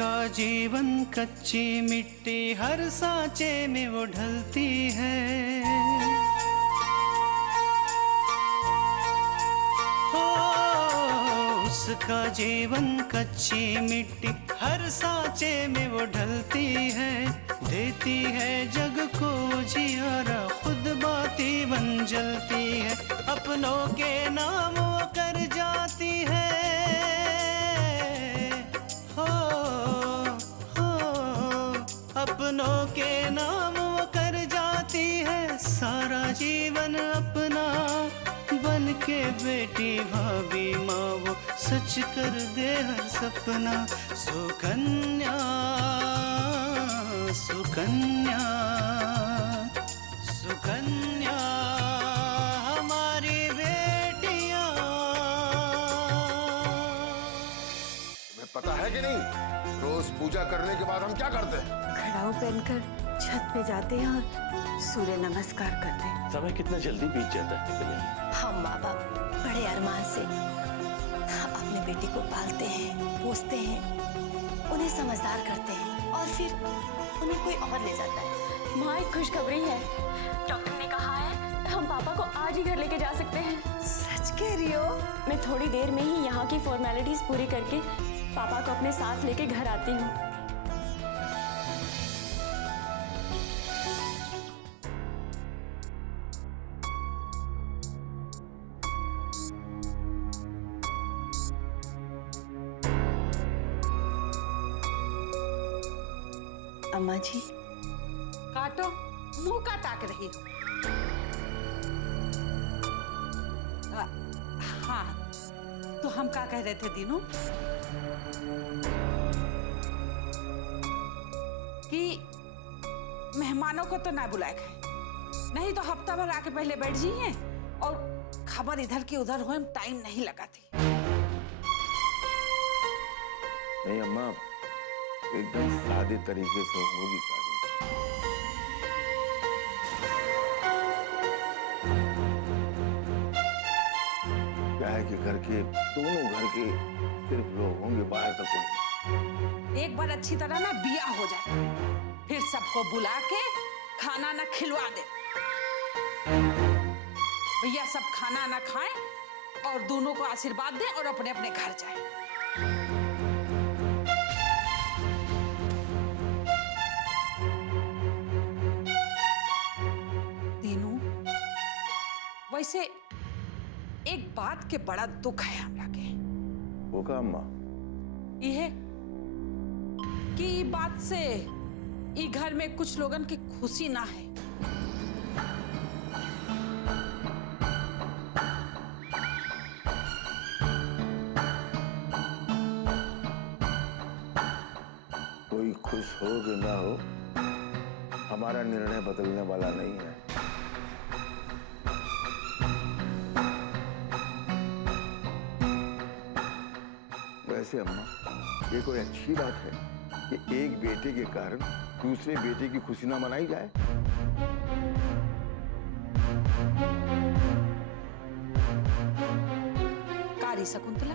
उसका जीवन कच्ची मिट्टी हर सांचे में वो ढलती है। हो उसका जीवन कच्ची मिट्टी हर सांचे में वो ढलती है। देती है जग को जियारा खुद बाती बन जलती है। अपनों के नाम वो कर जाती है। अपनों के नाम वो कर जाती है। सारा जीवन अपना बन के बेटी भाभी माँ वो सच कर दे हर सपना। सुकन्या सुकन्या सुकन्या हमारी बेटियां। तुम्हें पता है कि नहीं, रोज पूजा करने के बाद हम क्या करते हैं? खड़ाऊ पहनकर छत पे जाते हैं और सूर्य नमस्कार करते हैं। समय कितना जल्दी बीत जाता है। हम माँ बाप बड़े अरमान से अपने बेटी को पालते हैं, पोसते हैं, उन्हें समझदार करते हैं और फिर उन्हें कोई और ले जाता है। माँ एक खुशखबरी है, डॉक्टर ने कहा है हम पापा को आज ही घर लेके जा सकते हैं। सच कह रही हो? मैं थोड़ी देर में ही यहाँ की फॉर्मेलिटीज पूरी करके पापा को अपने साथ लेके घर आती हूँ। अम्मा जी। काटो, मुंह का ताक रही हो। हाँ, तो हम क्या कह रहे थे दीनू कि मेहमानों को तो ना बुलाए गए, नहीं तो हफ्ता भर आके पहले बैठ जाइए और खबर इधर की उधर हो, टाइम नहीं लगाती। नहीं अम्मा, एकदम सादे तरीके से होगी शादी। क्या है कि घर के दोनों घर के सिर्फ लोग होंगे, बाहर का कोई। एक बार अच्छी तरह ना बिया हो जाए, फिर सबको बुला के खाना ना खिलवा दे। भैया सब खाना ना खाएं और दोनों को आशीर्वाद दें और अपने अपने घर जाएं। वैसे एक बात के बड़ा दुख है हमरा के। वो का अम्मा? ये कि बात से ई घर में कुछ लोगन की खुशी ना है। कोई खुश हो कि ना हो, हमारा निर्णय बदलने वाला नहीं है। वैसे अम्मा, ये कोई अच्छी बात है कि एक बेटे के कारण दूसरे बेटे की खुशी ना मनाई जाए? कारी शकुंतला,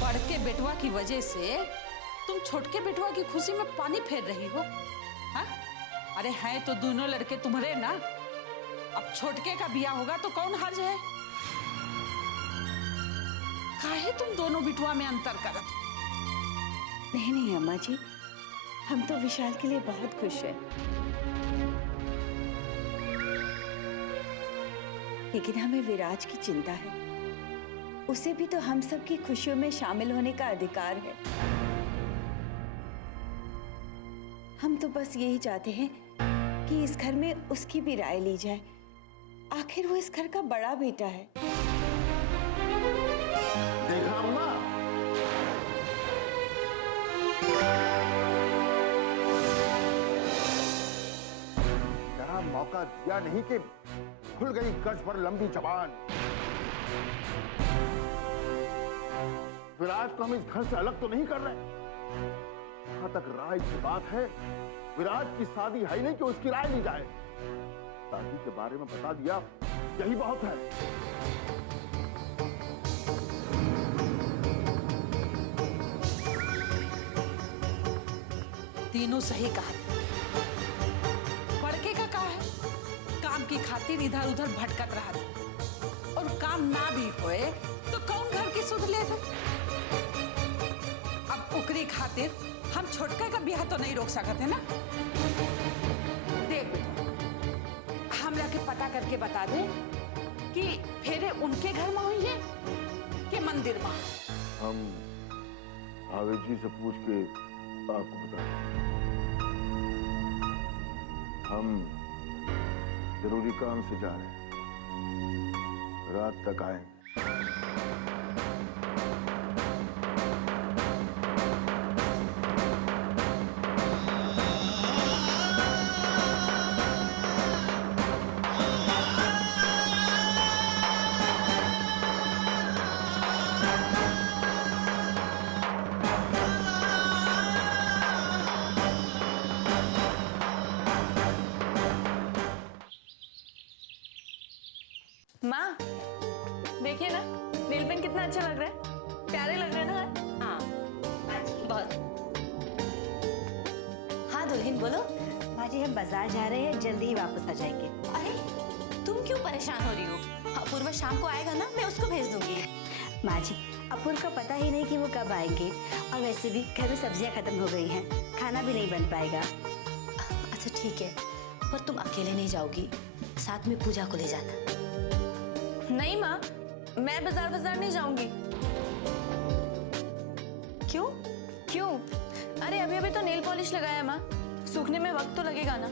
बड़के बेटवा की वजह से तुम छोटके बेटवा की खुशी में पानी फेर रही हो। हाँ? अरे हैं तो दोनों लड़के तुम्हारे ना। अब छोटके का बिया होगा तो कौन हर्ज है? काहे तुम दोनों बिटवा में अंतर करत? नहीं नहीं अम्मा जी, हम तो विशाल के लिए बहुत खुश हैं। लेकिन हमें विराज की चिंता है। उसे भी तो हम सब की खुशियों में शामिल होने का अधिकार है। हम तो बस यही चाहते हैं कि इस घर में उसकी भी राय ली जाए। आखिर वो इस घर का बड़ा बेटा है। देखा अम्मा, जरा मौका दिया नहीं कि खुल गई गज पर लंबी जबान। विराज को हम इस घर से अलग तो नहीं कर रहे। जहां तक राय की बात है, विराज की शादी है नहीं कि उसकी राय ली जाए। शादी के बारे में बता दिया, यही बहुत है। तीनों सही कहा था। बड़के का कहा है, काम की खातिर इधर उधर भटकत रहा था, और काम ना भी होए तो कौन घर की सुध ले थे। अब ओकरी खातिर हम छोटका का ब्याह तो नहीं रोक सकते है ना। देख बेटा, हमरा के पता करके बता दे कि फेरे उनके घर में हुई है कि मंदिर में। हम भावेश जी से पूछ के आपको बता दें। हम जरूरी काम से जा रहे हैं, रात तक आए। माँ देखिए ना, नेल पेंट कितना अच्छा लग रहा है, प्यारे लग रहे हैं ना। हाँ बहुत। हाँ दुल्हन बोलो। माँ जी हम बाजार जा रहे हैं, जल्दी ही वापस आ जाएंगे। अरे तुम क्यों परेशान हो रही हो? अपूर्वा शाम को आएगा ना, मैं उसको भेज दूंगी। माँ जी अपूर्व को पता ही नहीं कि वो कब आएंगे, और वैसे भी घर में सब्जियाँ खत्म हो गई हैं, खाना भी नहीं बन पाएगा। अच्छा ठीक है, पर तुम अकेले नहीं जाओगी, साथ में पूजा को ले जाना। नहीं माँ, मैं बाजार नहीं जाऊंगी। क्यों? क्यों? अरे अभी अभी तो नेल पॉलिश लगाया माँ, सूखने में वक्त तो लगेगा ना।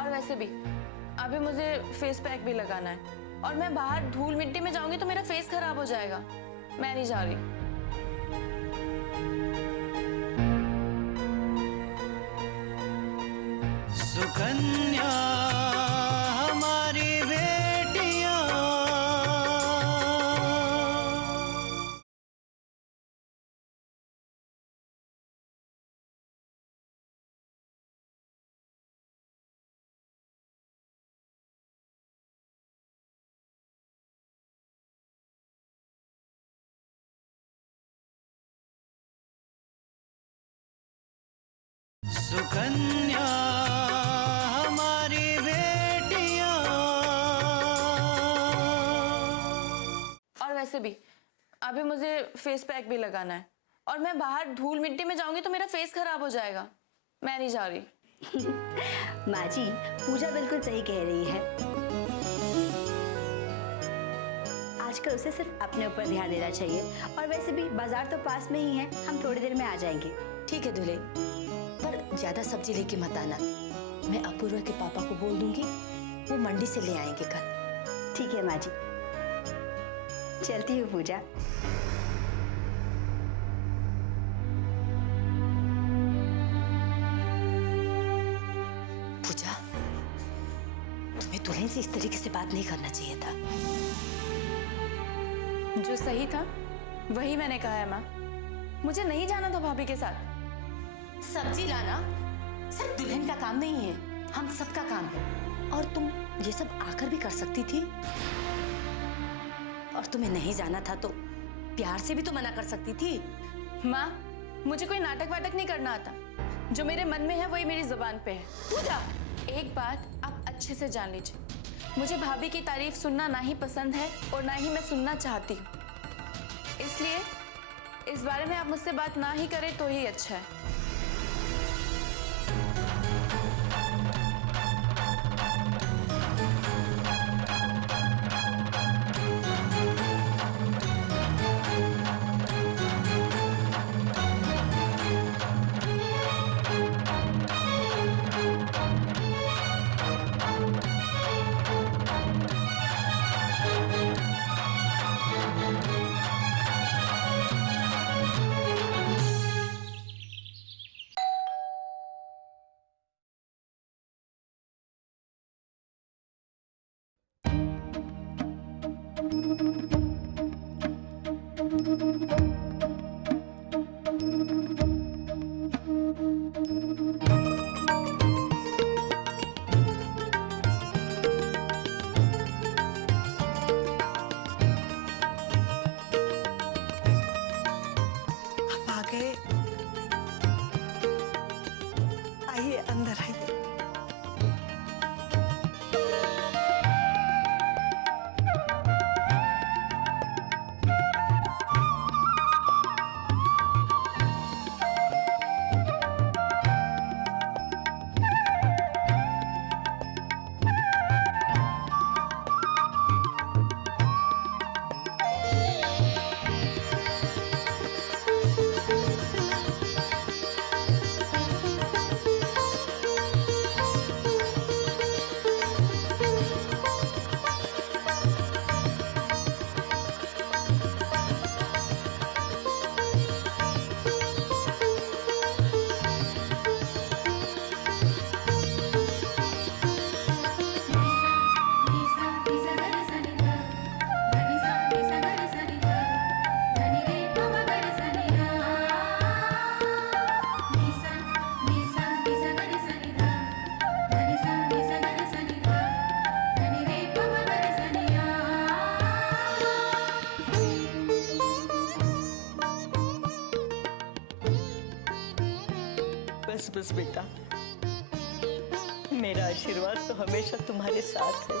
और वैसे भी अभी मुझे फेस पैक भी लगाना है, और मैं बाहर धूल मिट्टी में जाऊंगी तो मेरा फेस खराब हो जाएगा। मैं नहीं जा रही। सुकन्या हमारी बेटियां, सुकन्या हमारी बेटियां। और वैसे भी अभी मुझे फेस पैक भी लगाना है, और मैं बाहर धूल मिट्टी में जाऊंगी तो मेरा फेस खराब हो जाएगा। मैं नहीं जा रही। माँ जी पूजा बिल्कुल सही कह रही है, आजकल उसे सिर्फ अपने ऊपर ध्यान देना चाहिए, और वैसे भी बाजार तो पास में ही है, हम थोड़ी देर में आ जाएंगे। ठीक है दूल्हे, पर ज्यादा सब्जी लेके मत आना। मैं अपूर्वा के पापा को बोल दूंगी, वो मंडी से ले आएंगे कल। ठीक है माँ जी, चलती हूँ पूजा। पूजा, तुम्हें दुल्हन से इस तरीके से बात नहीं करना चाहिए था। जो सही था वही मैंने कहा है माँ। मुझे नहीं जाना था भाभी के साथ। सब्जी लाना सिर्फ दुल्हन का काम नहीं है, हम सबका काम है। और तुम ये सब आकर भी कर सकती थी, और तुम्हें नहीं जाना था तो प्यार से भी तो मना कर सकती थी। माँ मुझे कोई नाटक वाटक नहीं करना आता, जो मेरे मन में है वही मेरी जुबान पे है। पूजा, एक बात आप अच्छे से जान लीजिए, मुझे भाभी की तारीफ सुनना ना ही पसंद है और ना ही मैं सुनना चाहती हूँ। इसलिए इस बारे में आप मुझसे बात ना ही करें तो ही अच्छा है। आ गए। बस बस बेटा, मेरा आशीर्वाद तो हमेशा तुम्हारे साथ है।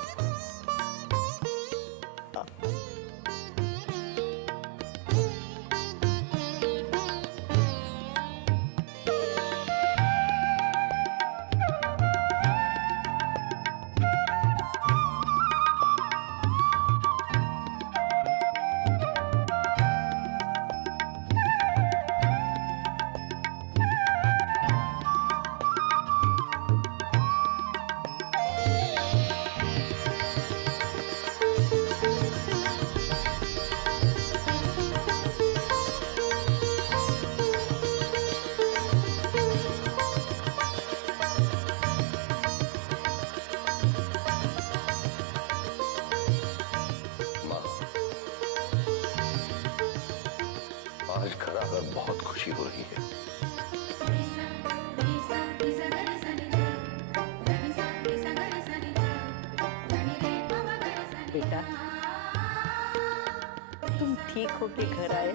आज घर आकर बहुत खुशी हो रही है। बेटा, तुम ठीक होके घर आए,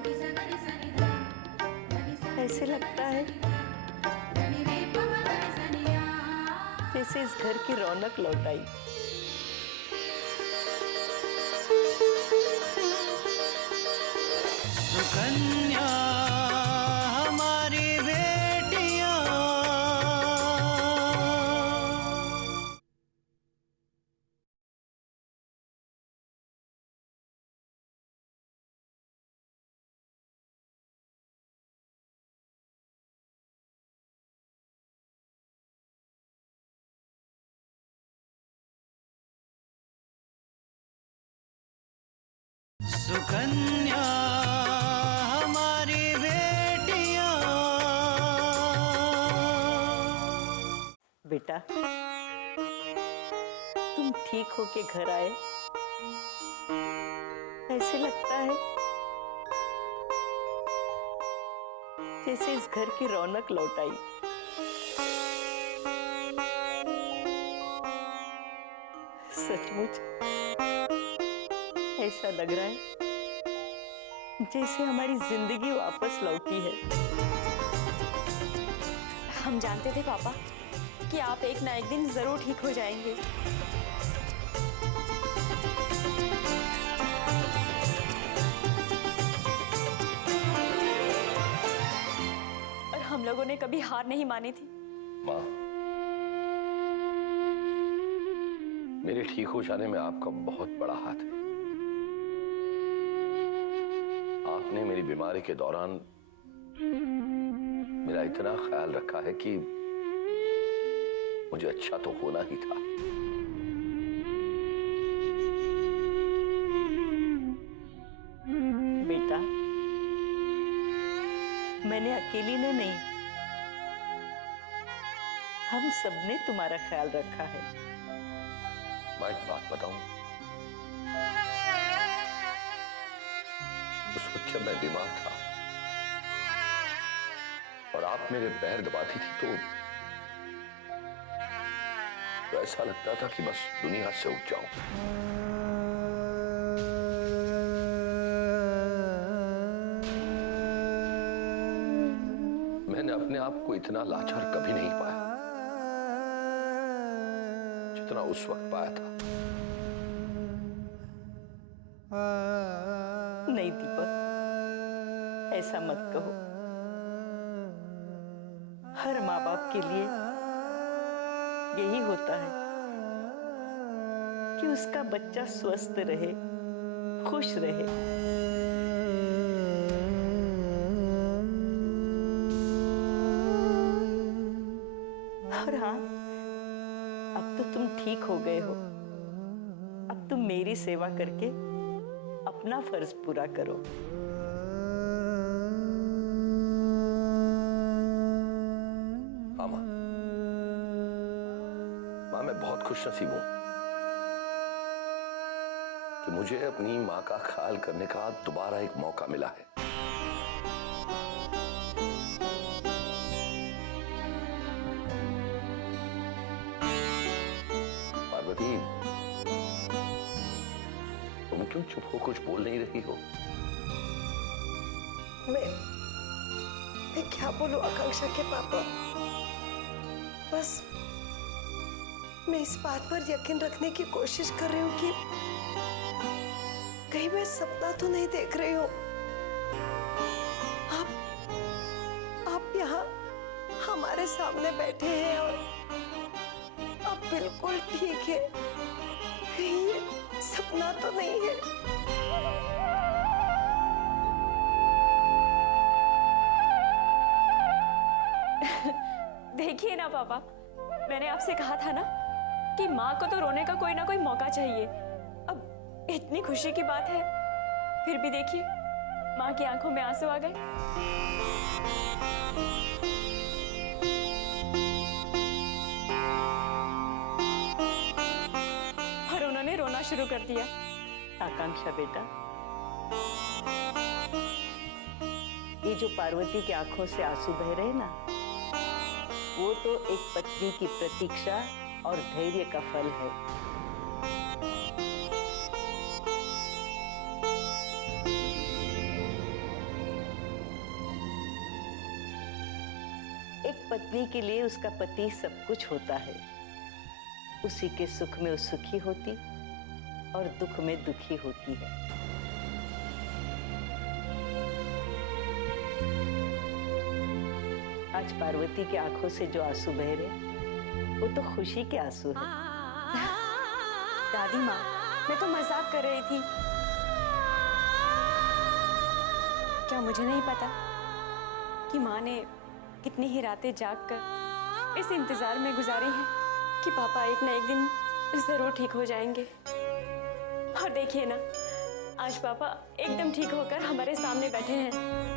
ऐसे लगता है जैसे इस घर की रौनक लौट आई। सुकन्या हमारी बेटियां, सुकन्या हमारी बेटियां। बेटा, तुम ठीक होके घर आए, ऐसे लगता है जैसे इस घर की रौनक लौट आई। सचमुच ऐसा लग रहा है जैसे हमारी जिंदगी वापस लौटी है। हम जानते थे पापा कि आप एक ना एक दिन जरूर ठीक हो जाएंगे। और हम लोगों ने कभी हार नहीं मानी थी। माँ, मेरे ठीक हो जाने में आपका बहुत बड़ा हाथ है। आपने मेरी बीमारी के दौरान मेरा इतना ख्याल रखा है कि मुझे अच्छा तो होना ही था। बेटा, मैंने अकेली ने नहीं, हम सबने तुम्हारा ख्याल रखा है। मैं एक बात बताऊं, उस वक्त जब मैं बीमार था और आप मेरे पैर दबाती थी तो ऐसा लगता था कि बस दुनिया से उठ जाऊं। मैंने अपने आप को इतना लाचार कभी नहीं पाया जितना उस वक्त पाया था। नहीं दीपक, ऐसा मत कहो। हर माँ बाप के लिए यही होता है कि उसका बच्चा स्वस्थ रहे, खुश रहे। और हाँ, अब तो तुम ठीक हो गए हो। अब तुम मेरी सेवा करके अपना फर्ज पूरा करो। मामा, माँ मैं बहुत खुशनसीब हूं कि मुझे अपनी माँ का ख्याल करने का दोबारा एक मौका मिला है। पार्वती, तुम क्यों चुप हो, कुछ बोल नहीं रही हो? मैं क्या बोलूं आकांक्षा के पापा। बस मैं इस बात पर यकीन रखने की कोशिश कर रही हूँ कि कहीं मैं सपना तो नहीं देख रही हूँ। आप यहाँ हमारे सामने बैठे हैं और आप बिल्कुल ठीक है। कहीं ये सपना तो नहीं है? देखिए ना पापा, मैंने आपसे कहा था ना कि माँ को तो रोने का कोई ना कोई मौका चाहिए। अब इतनी खुशी की बात है, फिर भी देखिए माँ की आंखों में आंसू आ गए। और उन्होंने रोना शुरू कर दिया। आकांक्षा बेटा, ये जो पार्वती की आंखों से आंसू बह रहे ना, वो तो एक पत्नी की प्रतीक्षा और धैर्य का फल है। एक पत्नी के लिए उसका पति सब कुछ होता है। उसी के सुख में वो सुखी होती और दुख में दुखी होती है। आज पार्वती की आंखों से जो आंसू बह रहे, वो तो खुशी के आंसू है। दादी माँ, मैं तो मजाक कर रही थी। क्या मुझे नहीं पता कि माँ ने कितनी ही रातें जागकर इस इंतजार में गुजारी हैं कि पापा एक ना एक दिन जरूर ठीक हो जाएंगे। और देखिए ना, आज पापा एकदम ठीक होकर हमारे सामने बैठे हैं।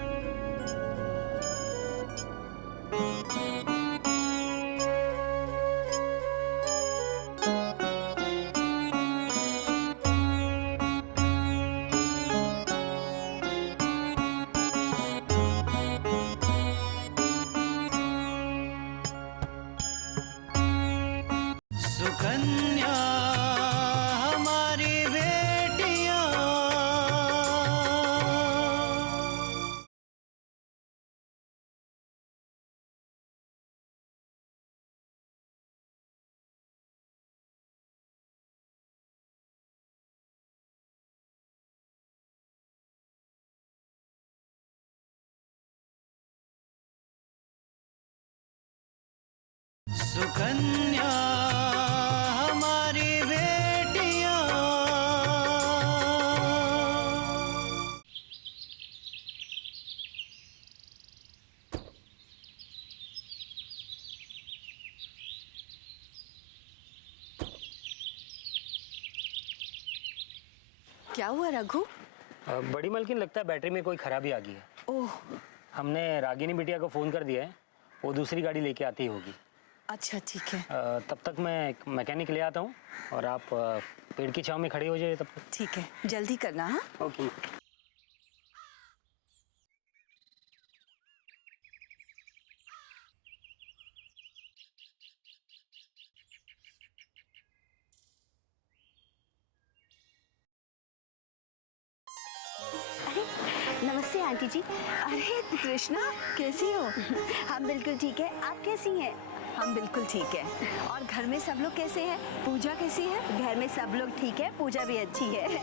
सुकन्या हमारी बेटियां, सुकन्या हमारी बेटियां। क्या हुआ रघु? बड़ी मालकिन, लगता है बैटरी में कोई खराबी आ गई है। ओह, हमने रागिनी बिटिया को फ़ोन कर दिया है, वो दूसरी गाड़ी लेके आती होगी। अच्छा ठीक है। तब तक मैं एक मैकेनिक ले आता हूँ और आप पेड़ की छांव में खड़े हो जाइए तब तक। ठीक है, जल्दी करना। हाँ, ओके। नमस्ते आंटी जी। अरे कृष्णा, कैसी हो? हम बिल्कुल ठीक है, आप कैसी हैं? हम बिल्कुल ठीक है। और घर में सब लोग कैसे हैं? पूजा कैसी है? घर में सब लोग ठीक है, पूजा भी अच्छी है।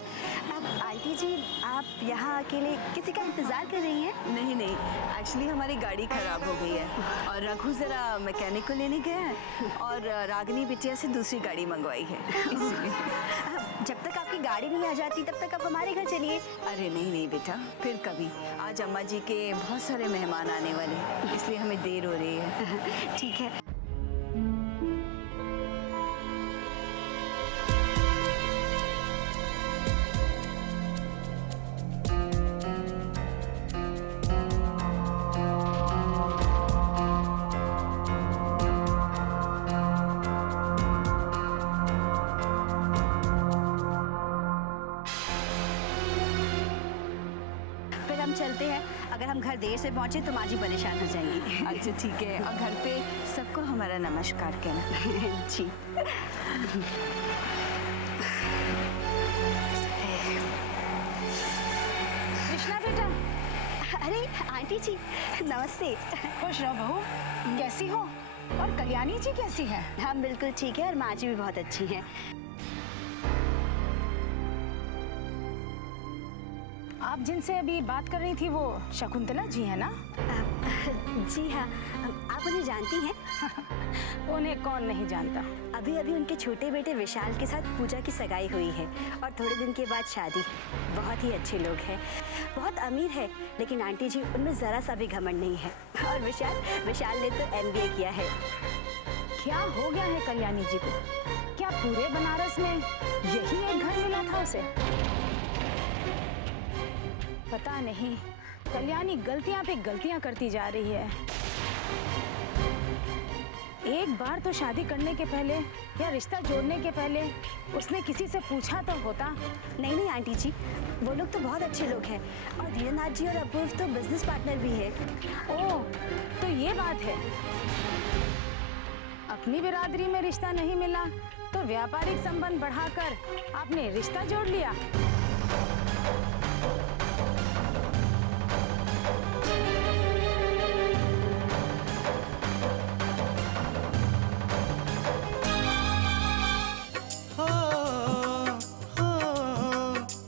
अब आंटी जी, आप यहाँ अकेले किसी का इंतजार कर रही हैं? नहीं नहीं, एक्चुअली हमारी गाड़ी खराब हो गई है और रघु जरा मैकेनिक को लेने गया है और रागिनी बिटिया से दूसरी गाड़ी मंगवाई है, इसलिए। जब तक आपकी गाड़ी नहीं आ जाती तब तक आप हमारे घर चलिए। अरे नहीं नहीं बेटा, फिर कभी। आज अम्मा जी के बहुत सारे मेहमान आने वाले हैं, इसलिए हमें देर हो रही है। ठीक है। हम चलते हैं। अगर हम घर देर से पहुंचे तो माँ जी परेशान हो जाएंगी। अच्छा ठीक है, और घर पे सबको हमारा नमस्कार कहना। जी। कृष्णा बेटा। अरे आंटी जी, नमस्ते। खुश रहो बहू, कैसी हो? और कल्याणी जी कैसी हैं? हम बिल्कुल ठीक है और माँ जी भी बहुत अच्छी हैं। आप जिनसे अभी बात कर रही थी वो शकुंतला जी है ना? जी हाँ, आप उन्हें जानती हैं? उन्हें कौन नहीं जानता। अभी अभी उनके छोटे बेटे विशाल के साथ पूजा की सगाई हुई है और थोड़े दिन के बाद शादी। बहुत ही अच्छे लोग हैं, बहुत अमीर है, लेकिन आंटी जी उनमें ज़रा सा भी घमंड नहीं है। और विशाल ने तो MBA किया है। क्या हो गया है कल्याणी जी को? क्या पूरे बनारस में यही एक घर मिला था उसे? पता नहीं, कल्याणी गलतियां पे गलतियां करती जा रही है। एक बार तो शादी करने के पहले या रिश्ता जोड़ने के पहले उसने किसी से पूछा तो होता। नहीं आंटी जी, वो लोग तो बहुत अच्छे लोग हैं और धीरनाथ जी और अपूर्व तो बिजनेस पार्टनर भी है। ओह, तो ये बात है। अपनी बिरादरी में रिश्ता नहीं मिला तो व्यापारिक संबंध बढ़ाकर आपने रिश्ता जोड़ लिया।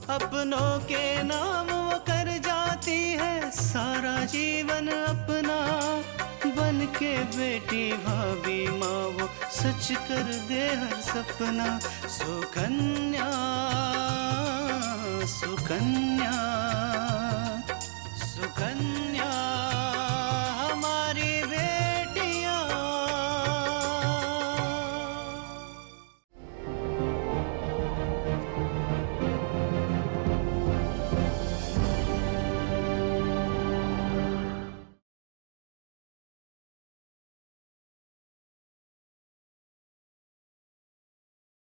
अपनों के नाम वो कर जाती है सारा जीवन अपना, बन के बेटी भाभी माँ वो सच कर दे हर सपना। सुकन्या सुकन्या सुकन्या